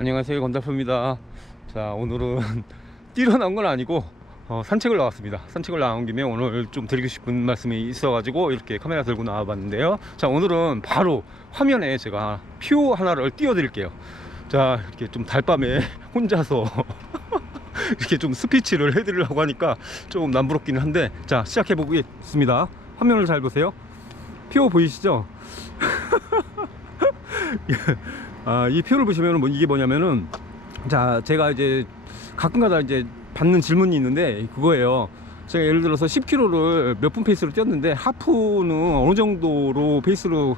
안녕하세요, 건달프입니다. 자, 오늘은 뛰러 나온 건 아니고 산책을 나왔습니다. 산책을 나온 김에 오늘 좀 드리고 싶은 말씀이 있어가지고 이렇게 카메라 들고 나와봤는데요. 자, 오늘은 바로 화면에 제가 표 하나를 띄워 드릴게요. 자, 이렇게 좀 달밤에 혼자서 이렇게 좀 스피치를 해드리려고 하니까 좀 남부럽기는 한데, 자, 시작해 보겠습니다. 화면을 잘 보세요. 표 보이시죠? 이 표를 보시면 이게 뭐냐면은, 자, 제가 이제 가끔가다 이제 받는 질문이 있는데 그거예요. 제가 예를 들어서 10km를 몇 분 페이스로 뛰었는데 하프는 어느 정도로 페이스로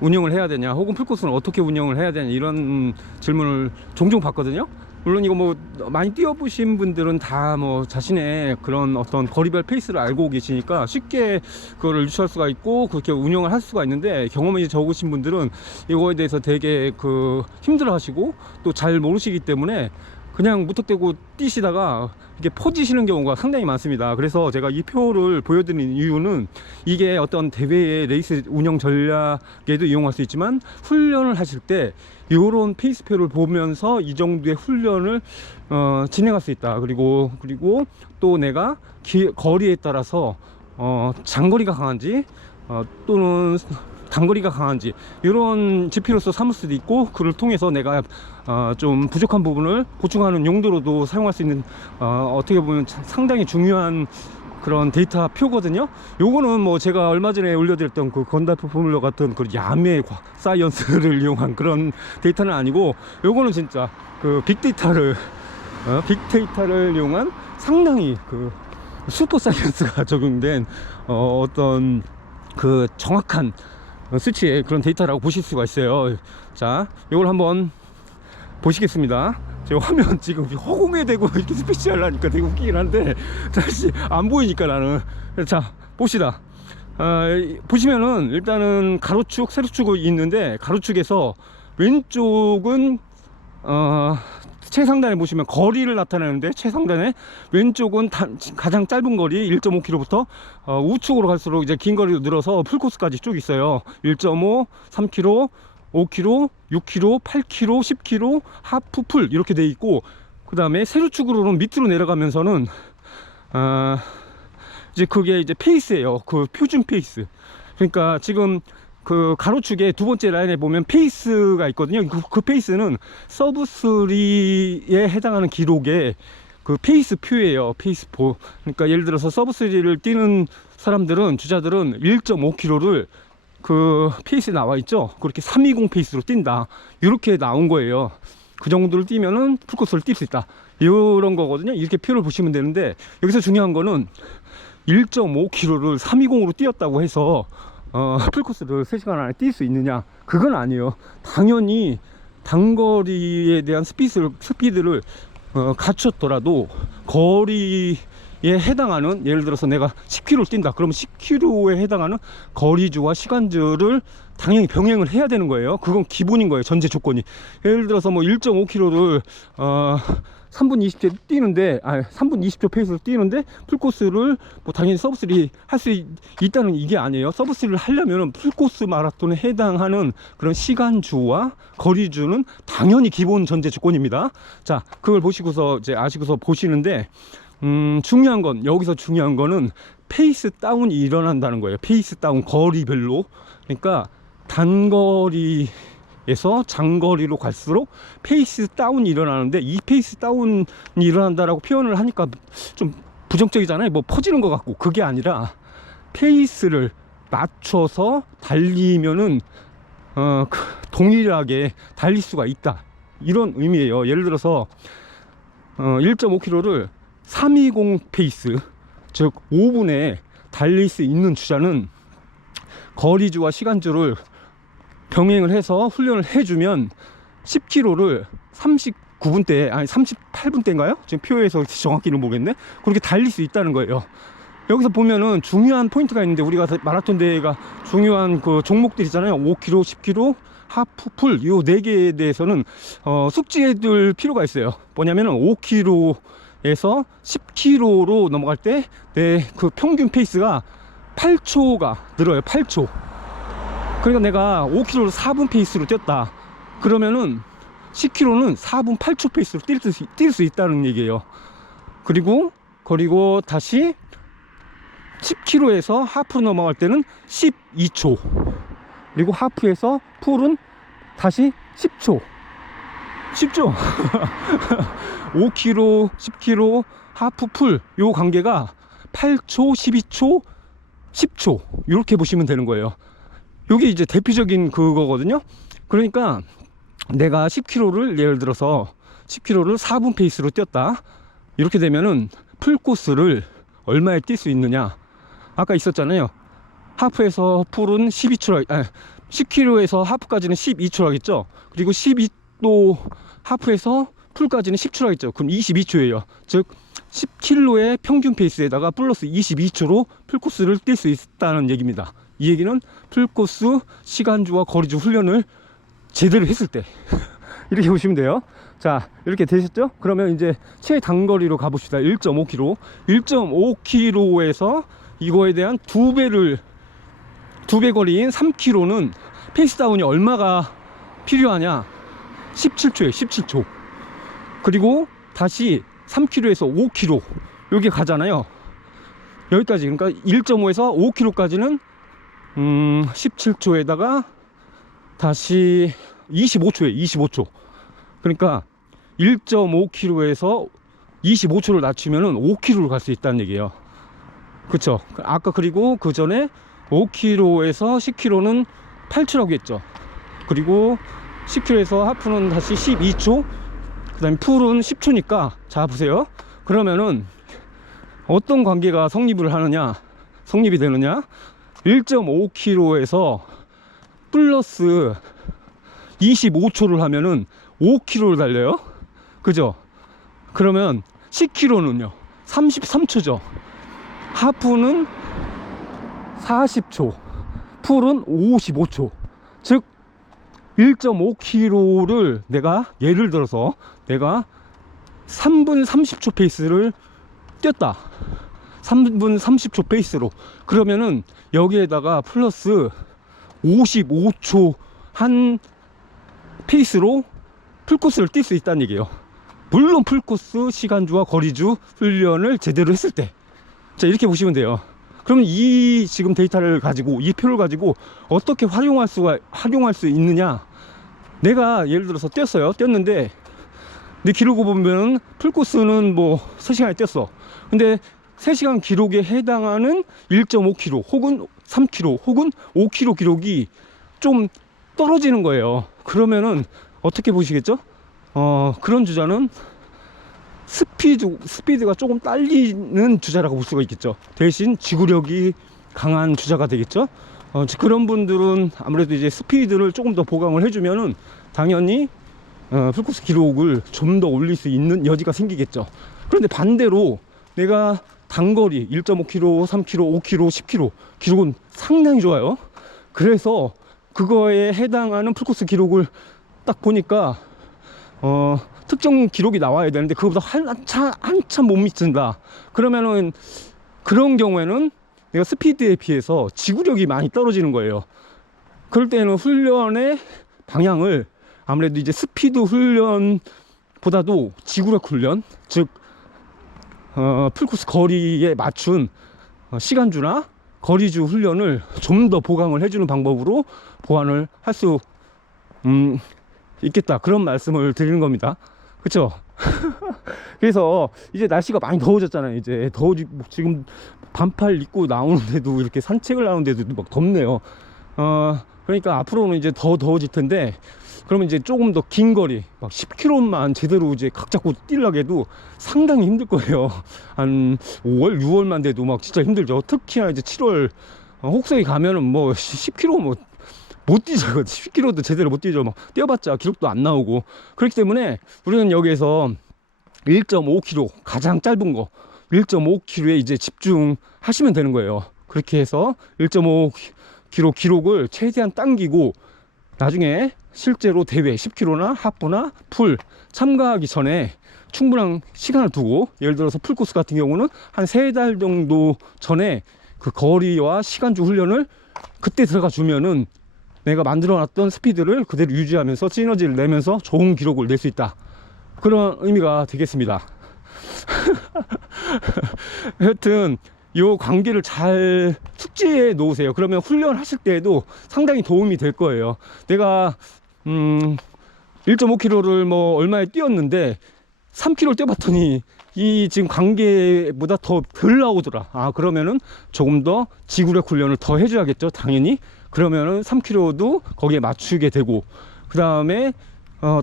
운영을 해야 되냐, 혹은 풀코스는 어떻게 운영을 해야 되냐, 이런 질문을 종종 받거든요. 물론 이거 뭐 많이 뛰어보신 분들은 다 뭐 자신의 그런 어떤 거리별 페이스를 알고 계시니까 쉽게 그거를 유추할 수가 있고 그렇게 운영을 할 수가 있는데, 경험이 적으신 분들은 이거에 대해서 되게 힘들어 하시고 또 잘 모르시기 때문에 그냥 무턱대고 뛰시다가 이렇게 퍼지시는 경우가 상당히 많습니다. 그래서 제가 이 표를 보여드리는 이유는, 이게 어떤 대회의 레이스 운영 전략에도 이용할 수 있지만 훈련을 하실 때 이런 페이스표를 보면서 이 정도의 훈련을 진행할 수 있다. 그리고 또 내가 거리에 따라서 장거리가 강한지 또는 단거리가 강한지 이런 지표로서 삼을 수도 있고, 그를 통해서 내가 좀 부족한 부분을 보충하는 용도로도 사용할 수 있는 어떻게 보면 상당히 중요한 그런 데이터 표거든요. 요거는 뭐 제가 얼마 전에 올려드렸던 그 건달프 포뮬러 같은 그 야매 사이언스를 이용한 그런 데이터는 아니고, 요거는 진짜 그 빅데이터를 이용한 상당히 그 슈퍼 사이언스가 적용된 어떤 그 정확한 수치의 그런 데이터라고 보실 수가 있어요. 자, 이걸 한번 보시겠습니다. 제가 화면 지금 허공에 대고 이렇게 스피치 하려니까 되게 웃기긴 한데, 다시 안 보이니까 나는. 자, 봅시다. 보시면은 일단은 가로축, 세로축이 있는데, 가로축에서 왼쪽은 최상단에 보시면 거리를 나타내는데, 최상단에 왼쪽은 가장 짧은 거리 1.5km부터 우측으로 갈수록 이제 긴 거리로 늘어서 풀코스까지 쭉 있어요. 1.5, 3km, 5km, 6km, 8km, 10km, 하프, 풀 이렇게 돼 있고, 그 다음에 세로축으로는 밑으로 내려가면서는 이제 그게 이제 페이스예요. 그 표준 페이스. 그러니까 지금 그 가로축의 두 번째 라인에 보면 페이스가 있거든요. 그 페이스는 서브 3에 해당하는 기록의 그 페이스 표예요. 페이스 표. 그러니까 예를 들어서 서브 3를 뛰는 사람들은, 주자들은 1.5km를 그 페이스에 나와 있죠. 그렇게 320 페이스로 뛴다, 이렇게 나온 거예요. 그 정도를 뛰면은 풀코스를 뛸 수 있다, 이런 거거든요. 이렇게 표를 보시면 되는데, 여기서 중요한 거는 1.5km를 320으로 뛰었다고 해서 풀코스를 3시간 안에 뛸 수 있느냐, 그건 아니에요. 당연히 단거리에 대한 스피드를 갖췄더라도 거리에 해당하는, 예를 들어서 내가 10km를 뛴다 그러면 10km에 해당하는 거리주와 시간주를 당연히 병행을 해야 되는 거예요. 그건 기본인 거예요, 전제 조건이. 예를 들어서 뭐 1.5km를 3분 20초 뛰는데, 3분 20초 페이스로 뛰는데 풀코스를 뭐 당연히 서브3 할 수 있다는 이게 아니에요. 서브3를 하려면 풀코스 마라톤에 해당하는 그런 시간주와 거리주는 당연히 기본 전제 조건입니다. 자, 그걸 보시고서 이제 아시고서 보시는데, 중요한 건, 여기서 중요한 거는 페이스 다운이 일어난다는 거예요. 페이스 다운, 거리별로. 그러니까 단거리에서 장거리로 갈수록 페이스 다운이 일어나는데, 이 페이스 다운이 일어난다라고 표현을 하니까 좀 부정적이잖아요. 뭐 퍼지는 것 같고. 그게 아니라 페이스를 맞춰서 달리면은 동일하게 달릴 수가 있다, 이런 의미예요. 예를 들어서 1.5km를 320 페이스, 즉 5분에 달릴 수 있는 주자는 거리주와 시간주를 병행을 해서 훈련을 해주면 10km를 39분대, 아니 38분대인가요? 지금 표에서 정확히는 모르겠네. 그렇게 달릴 수 있다는 거예요. 여기서 보면은 중요한 포인트가 있는데, 우리가 마라톤 대회가 중요한 그 종목들 있잖아요. 5km, 10km, 하프, 풀, 요 4개에 대해서는 숙지해둘 필요가 있어요. 뭐냐면은 5km에서 10km로 넘어갈 때 내 그 평균 페이스가 8초가 늘어요. 8초. 그러니까 내가 5km로 4분 페이스로 뛰었다 그러면은 10km는 4분 8초 페이스로 뛸 수 있다는 얘기예요. 그리고 다시 10km에서 하프로 넘어갈 때는 12초, 그리고 하프에서 풀은 다시 10초. 쉽죠? 5km, 10km, 하프, 풀, 요 관계가 8초, 12초, 10초 이렇게 보시면 되는 거예요. 요게 이제 대표적인 그거거든요. 그러니까 내가 10km를 예를 들어서 10km를 4분 페이스로 뛰었다, 이렇게 되면은 풀코스를 얼마에 뛸 수 있느냐, 아까 있었잖아요. 하프에서 풀은 10km에서 하프까지는 12초 하겠죠. 그리고 12도 하프에서 풀까지는 10초 하겠죠. 그럼 22초예요. 즉 10km의 평균 페이스에다가 플러스 22초로 풀코스를 뛸 수 있다는 얘기입니다. 이 얘기는 풀코스 시간주와 거리주 훈련을 제대로 했을 때 이렇게 보시면 돼요. 자, 이렇게 되셨죠? 그러면 이제 최단거리로 가봅시다. 1.5km 1.5km에서 이거에 대한 두 배 거리인 3km는 페이스 다운이 얼마가 필요하냐? 17초에 17초. 그리고 다시 3km에서 5km 여기 가잖아요. 여기까지, 그러니까 1.5에서 5km까지는 17초에다가 다시 25초에 25초. 그러니까 1.5km에서 25초를 낮추면은 5km를 갈 수 있다는 얘기예요. 그쵸? 아까 그리고 그 전에 5km에서 10km는 8초라고 했죠. 그리고 10km에서 하프는 다시 12초, 그 다음에 풀은 10초니까, 자 보세요. 그러면은 어떤 관계가 성립이 되느냐? 1.5km에서 플러스 25초를 하면은 5km를 달려요. 그죠? 그러면 10km는요 33초죠. 하프는 40초, 풀은 55초. 즉 1.5km를 내가 예를 들어서 내가 3분 30초 페이스를 뛰었다. 3분 30초 페이스로. 그러면은 여기에다가 플러스 55초 한 페이스로 풀코스를 뛸 수 있다는 얘기예요. 물론 풀코스 시간주와 거리주 훈련을 제대로 했을 때. 자, 이렇게 보시면 돼요. 그러면 이 지금 데이터를 가지고, 이 표를 가지고 어떻게 활용할 수 있느냐? 내가 예를 들어서 뛰었는데 내 기록을 보면 풀코스는 뭐 3시간에 뛰었어. 근데 3시간 기록에 해당하는 1.5km 혹은 3km 혹은 5km 기록이 좀 떨어지는 거예요. 그러면은 어떻게 보시겠죠? 그런 주자는 스피드가 조금 딸리는 주자라고 볼 수가 있겠죠. 대신 지구력이 강한 주자가 되겠죠. 그런 분들은 아무래도 이제 스피드를 조금 더 보강을 해주면은 당연히 풀코스 기록을 좀 더 올릴 수 있는 여지가 생기겠죠. 그런데 반대로 내가 단거리 1.5km, 3km, 5km, 10km 기록은 상당히 좋아요. 그래서 그거에 해당하는 풀코스 기록을 딱 보니까 특정 기록이 나와야 되는데 그거보다 한참 못 미친다. 그러면은 그런 경우에는 내가 스피드에 비해서 지구력이 많이 떨어지는 거예요. 그럴 때는 훈련의 방향을 아무래도 이제 스피드 훈련보다도 지구력 훈련, 즉 풀코스 거리에 맞춘 시간주나 거리주 훈련을 좀 더 보강을 해주는 방법으로 보완을 할 수 있겠다, 그런 말씀을 드리는 겁니다. 그쵸? 그래서 이제 날씨가 많이 더워졌잖아요. 이제 지금 반팔 입고 나오는데도, 이렇게 산책을 나오는데도 막 덥네요. 그러니까 앞으로는 이제 더 더워질 텐데, 그러면 이제 조금 더 긴 거리, 막 10km만 제대로 이제 각 잡고 뛰려고 해도 상당히 힘들 거예요. 한 5월, 6월만 돼도 막 진짜 힘들죠. 특히나 이제 7월, 혹성에 가면은 뭐 10km 뭐 못 뛰죠. 10km도 제대로 못 뛰죠. 막 뛰어봤자 기록도 안 나오고. 그렇기 때문에 우리는 여기에서 1.5km, 가장 짧은 거 1.5km에 이제 집중하시면 되는 거예요. 그렇게 해서 1.5km 기록을 최대한 당기고, 나중에 실제로 대회 10km나 하프나 풀 참가하기 전에 충분한 시간을 두고, 예를 들어서 풀코스 같은 경우는 한 3달 정도 전에 그 거리와 시간주 훈련을 그때 들어가 주면은 내가 만들어놨던 스피드를 그대로 유지하면서 시너지를 내면서 좋은 기록을 낼 수 있다, 그런 의미가 되겠습니다. 하여튼 요 관계를 잘 숙지해 놓으세요. 그러면 훈련하실 때에도 상당히 도움이 될 거예요. 내가 1.5km를 뭐 얼마에 뛰었는데 3km 뛰어봤더니 이 지금 관계보다 더 덜 나오더라. 아, 그러면은 조금 더 지구력 훈련을 더 해줘야겠죠, 당연히. 그러면은 3km도 거기에 맞추게 되고, 그 다음에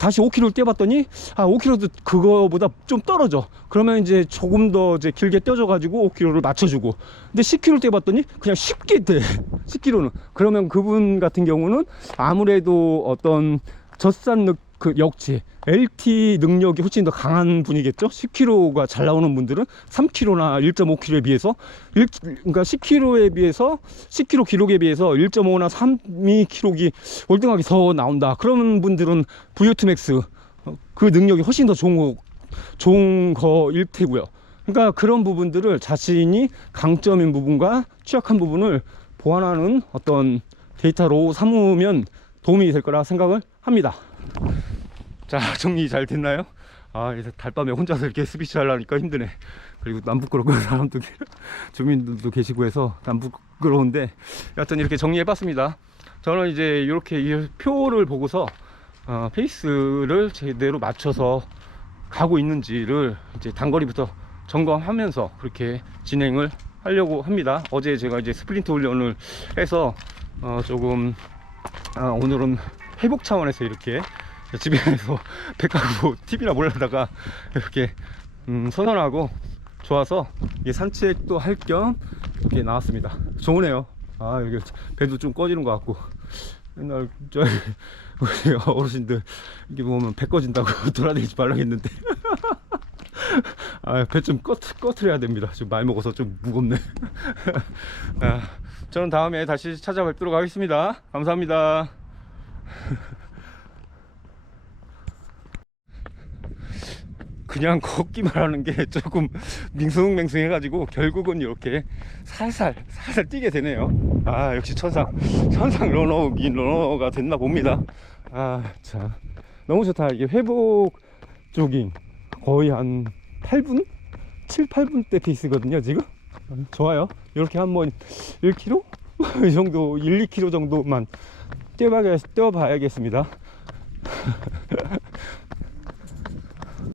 다시 5km를 뛰어봤더니 5km도 그거보다 좀 떨어져. 그러면 이제 조금 더 이제 길게 뛰어져 가지고 5km를 맞춰주고. 근데 10km 뛰어봤더니 그냥 쉽게 돼. 10km는. 그러면 그분 같은 경우는 아무래도 어떤 젖산 그 역지 LT 능력이 훨씬 더 강한 분이겠죠. 10km가 잘 나오는 분들은 3km나 1.5km에 비해서 그러니까 10km에 비해서 10km 기록에 비해서 1.5나 3미 기록이 월등하게 더 나온다. 그런 분들은 VO2 맥스 그 능력이 훨씬 더 좋은 거일 테고요. 그러니까 그런 부분들을 자신이 강점인 부분과 취약한 부분을 보완하는 어떤 데이터로 삼으면 도움이 될 거라 생각을 합니다. 자, 정리 잘 됐나요? 이제 달밤에 혼자서 이렇게 스피치 하려니까 힘드네. 그리고 남 부끄러운 사람도 주민들도 계시고 해서 남 부끄러운데, 여하튼 이렇게 정리해봤습니다. 저는 이제 이렇게 이 표를 보고서 페이스를 제대로 맞춰서 가고 있는지를 이제 단거리부터 점검하면서 그렇게 진행을 하려고 합니다. 어제 제가 이제 스프린트 훈련을 해서 조금 오늘은 회복 차원에서 이렇게 집에서 배 깔고 TV나 보려다가 이렇게 선선하고 좋아서 이게 산책도 할 겸 이렇게 나왔습니다. 좋으네요. 여기 배도 좀 꺼지는 것 같고, 맨날 저희 어르신들 이렇게 보면 배 꺼진다고 돌아다니지 말라고 했는데 배 좀 꺼트려야 됩니다. 지금 많이 먹어서 좀 무겁네. 저는 다음에 다시 찾아뵙도록 하겠습니다. 감사합니다. 그냥 걷기만 하는 게 조금 밍숭맹숭 해가지고 결국은 이렇게 살살 뛰게 되네요. 역시 천상 러너가 됐나 봅니다. 자, 너무 좋다. 이게 회복 조깅 거의 한 8분? 7, 8분 대 페이스거든요 지금. 좋아요. 이렇게 한번 1km? 이 정도 1, 2km 정도만 뛰어봐야겠습니다.